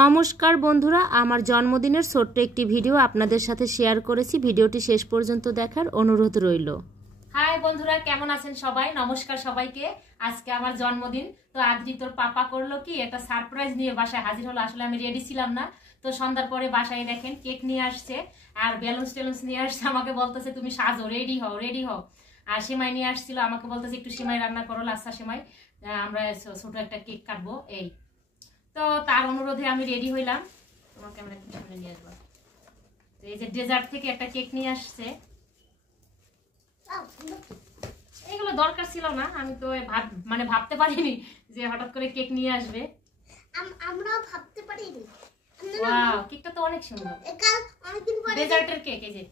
নমস্কার বন্ধুরা, আমার জন্মদিনের ছোট্ট একটি ভিডিও আপনাদের সাথে শেয়ার করেছি। ভিডিওটি শেষ পর্যন্ত দেখার অনুরোধ রইল। হাই বন্ধুরা, কেমন আছেন সবাই? নমস্কার সবাইকে। আজকে আমার জন্মদিন, তো আদ্রি তোর পাপা করলো কি একটা সারপ্রাইজ নিয়ে বাসায় হাজির হলো। আসলে আমি রেডি ছিলাম না, তো সন্ধ্যার পরে বাসায় দেখেন কেক নিয়ে আসছে আর বেলুন্স টেলুন্স নিয়ে আসছে। আমাকে বলতেছে তুমি সাজো, রেডি হও রেডি হও। আর সেমাই নিয়ে আসছিল, আমাকে বলতেছে একটু সেমাই রান্না করো, লাচ্ছা সেমাই, আমরা ছোট একটা কেক কাটবো। এই তো তার অনুরোধে আমি রেডি হইলাম। তোমার ক্যামেরা সামনে নিয়ে আসবো। তো এই যে ডেজার্ট থেকে একটা কেক নিয়ে আসছে। এগুলো দরকার ছিল না, আমি তো ভাবতে পারিনি যে হঠাৎ করে কেক নিয়ে আসবে। আমরাও ভাবতে পারিনি। ওয়াও, কেকটা তো অনেক সুন্দর। অনেকদিন পরে ডেজার্টের কেক। এই যে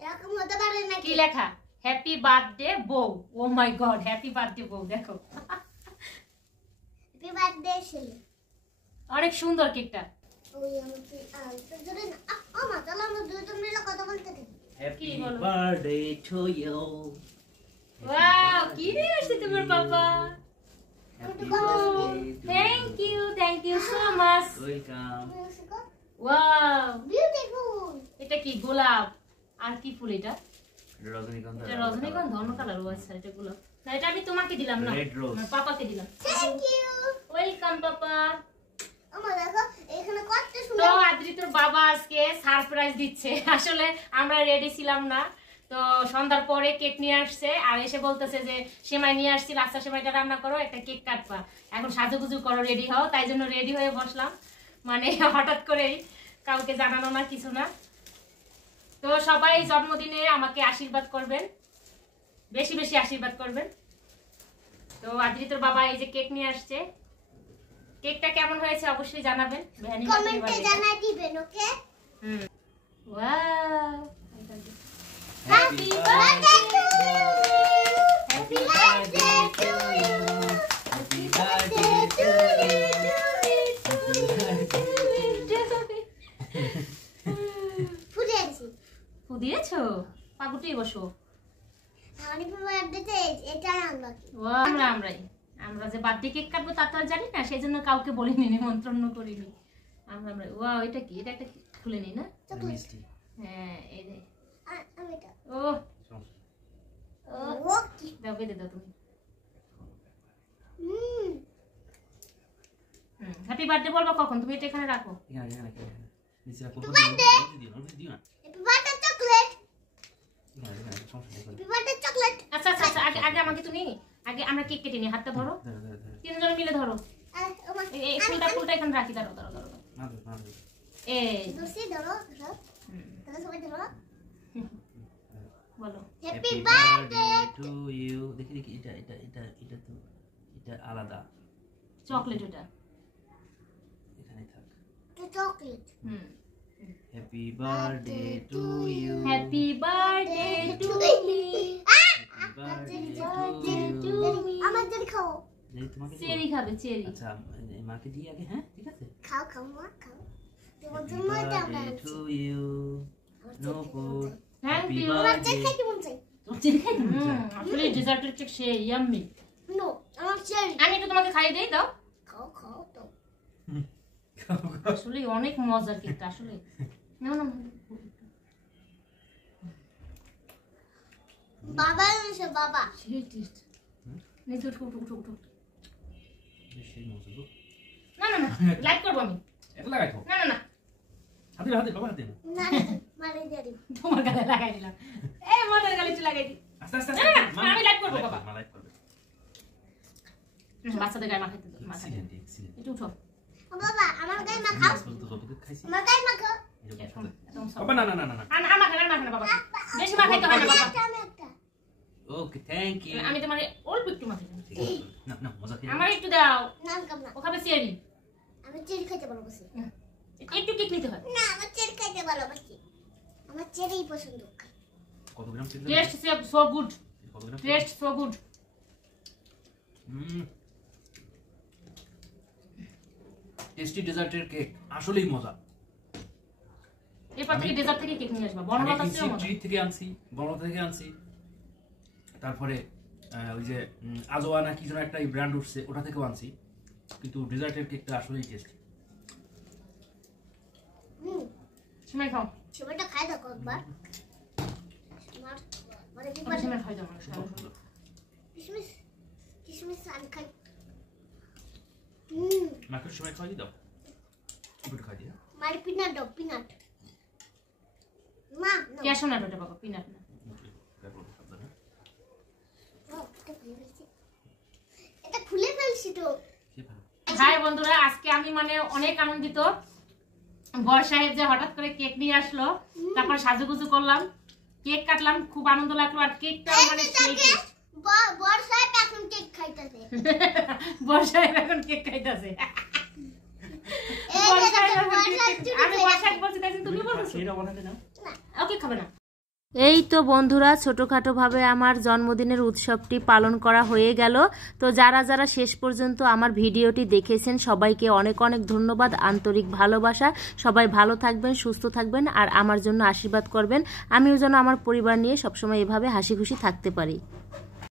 এরকম হতে পারে না। কি লেখা? হ্যাপি বার্থডে বউ। ও মাই গড, হ্যাপি বার্থডে বউ। দেখো হ্যাপি বার্থডে ছেলে। অনেক সুন্দর কেকটা। ওই আমাকে তোর জন্য মা চলো আমরা দুজন মিলে কথা বলতে থাকি। Happy birthday to you. Wow, কি নিয়ে আসছে তোমার বাবা? Thank you so much. Welcome. Wow, beautiful. এটা কি গোলাপ? আর কি ফুল এটা? রজনীগন্ধা। এটা রজনীগন্ধা, অন্য কালার। ও আচ্ছা, এটা গোলাপ না, এটা আমি তোমাকে দিলাম না, রেড রোজ। আমার পাপাকে দিলাম। Thank you. Welcome papa. আমা দেখো এখানে কত তো সুন্দর। আদ্রি তোর বাবা আজকে সারপ্রাইজ দিচ্ছে। আসলে আমরা রেডি ছিলাম না, তো সন্ধ্যার পরে কেক নিয়ে আসছে আর এসে বলতেছে যে সেমাই নিয়ে আসছি, লাচ্ছা সেমাইটা রান্না করো, একটা কেক কাটবা, এখন সাজুগুজু করো, রেডি হও। তাই জন্য রেডি হয়ে বসলাম, মানে হঠাৎ করেই, কাউকে জানানো না, কিছু না। তো সবাই জন্মদিনে আমাকে আশীর্বাদ করবেন, বেশি বেশি আশীর্বাদ করবেন। তো আদ্রি তোর বাবা এই যে কেক নিয়ে আসছে। কেকটা কেমন হয়েছে অবশ্যই জানাবেন, কমেন্টে জানাই দিবেন, okay? Wow, happy birthday to you. Happy birthday to you. Happy birthday to you. ফুডিয়েছি। দিয়েছো? পাগুটি বসো। হ্যাপি বার্থডে এটা আমরা কি? আমরা যে বার্থডে কেক কাটবো তা তো আর জানি না, সেই জন্য কাউকে বলিনি, নিমন্ত্রণ করিনি। আমরা ওয়াও, এটা কি? এটা একটা খুলে নি না? মিষ্টি। হ্যাঁ, এই যে আমি এটা। ও ও কি? দাও, বেঁধে দাও তুমি। হ্যাপি বার্থডে বলবো কখন? তুমি এটা এখানে রাখো। এখানে নিচে রাখো। দিও না। Happy birthday chocolate. সমস্যা হ্যাপি বার্থডে চকলেট। আচ্ছা আচ্ছা আচ্ছা, আগে আমাকে তুমি, আগে আমরা কেক কেটে নিই। হাতটা ধরো, তিনজন মিলে ধরো। এই ফুলটা এখানে রাখি। ধরো ধরো ধরো। এই দোষী ধরো ধরো। তাহলে সবাই ধরো। বলো হ্যাপি বার্থডে টু ইউ। দেখি এটা তো এটা আলাদা চকলেট। ওটা এখানে থাক। Two chocolate. Happy birthday to you. Happy birthday to me. আমার জন্য খাও। চেরি খাবে, চেরি। আচ্ছা, মাকে দিয়ে আগে। হ্যাঁ, ঠিক আছে। খাও খাও মা খাও। তোমার জন্য এটা আমরা to you. No food. Thank you. আমার চেরি খাইতে মন চাই। তোমার চেরি খাই? আসলে ডেজার্টের কেক সে ইয়াম্মি। নো, আমার চেরি। আমি একটু তোমাকে খাইয়ে দেই, দাও। খাও খাও তো। আসলে অনেক মজার কেকটা, আসলে। নাও না, বাবা এসে বাবা। সেই টেস্ট। নিচে উঠো উঠো উঠো উঠো। সেই মজা গো। না না না, লাইক করবো আমি। এটা লাগাই তো। না না না, হাতে বাবা হাতে। না মারি দেরি। তোমার গালে লাগাই দিলাম। এই মনের গালে একটু লাগাই দি। আস্তে আস্তে না, না, আমি লাইক করবো বাবা। লাইক করবে। বাচ্চাদের গায়ে মাখাইতে দাও, মাখাই দাও। এক্সিলেন্ট। একটু উঠো। ও বাবা আমার গায়ে মা খাও। যতটুকু খাইছি। আমার গায়ে মা খাও। বাবা না আমার বাবা, বেশি মাখাইতে হয় না বাবা। আমি একটা। ওকে, থ্যাংক ইউ। আমি তোমার অল্প একটু মাখাই দেব। না না, মজা খেয়ে। আমার একটু দাও। নাম কাম না। ও খাবে চেরি। আমি চেরি খাইতে ভালোবাসি। একটু কেক নিতে হয়। না আমার চেরি খাইতে ভালোবাসি। আমার চেরিই পছন্দ। কত গ্রাম চিনি? টেস্ট সো গুড, কত gram? Taste so good. Tasty ডেজার্টের কেক আসলেই মজা। এরপর থেকে ডেজার্ট থেকে কেক নিয়ে আসবা। বনলতা থেকে আনছি, বনলতা থেকে আনছি। তারপরে ওই যে আজোয়া না কি যেন একটা ব্র্যান্ড উঠছে, ওটা থেকেও আনছি। কিন্তু ডেজার্টের কেকটা আসলেই টেস্টি। সিমাই খাও। সময়টা খাই দেখো একবার মানে কি আমি সিমাই খাই দাও আমার সাথে। কিশমিশ কিশমিশ আমি খাই মাকে সময় খাওয়াই দাও একটু খাই দিয়া মারি পিনাট দাও পিনাট মা ক্যাশো নাট ওটা বাবা, পিনাট না। এটা খুলে ফেলছি তো। হাই বন্ধুরা, আজকে আমি মানে অনেক আনন্দিত। বর সাহেব যে হঠাৎ করে কেক নিয়ে আসলো, তারপর সাজুগুজু করলাম, কেক কাটলাম, খুব আনন্দ লাগলো। আর কেকটা মানে সেই কেক। বর সাহেব এখন কেক খাইতেছে। বর সাহেব এখন কেক খাইতেছে। আমি বর সাহেব বলছি তাই তুমি বলছো ওকে খাবে না। এই তো বন্ধুরা, ছোটখাটো ভাবে আমার জন্মদিনের উৎসবটি পালন করা হয়ে গেল। তো যারা যারা শেষ পর্যন্ত আমার ভিডিওটি দেখেছেন সবাইকে অনেক অনেক ধন্যবাদ, আন্তরিক ভালোবাসা। সবাই ভালো থাকবেন, সুস্থ থাকবেন, আর আমার জন্য আশীর্বাদ করবেন। আমিও যেন আমার পরিবার নিয়ে সবসময় এভাবে হাসি খুশি থাকতে পারি।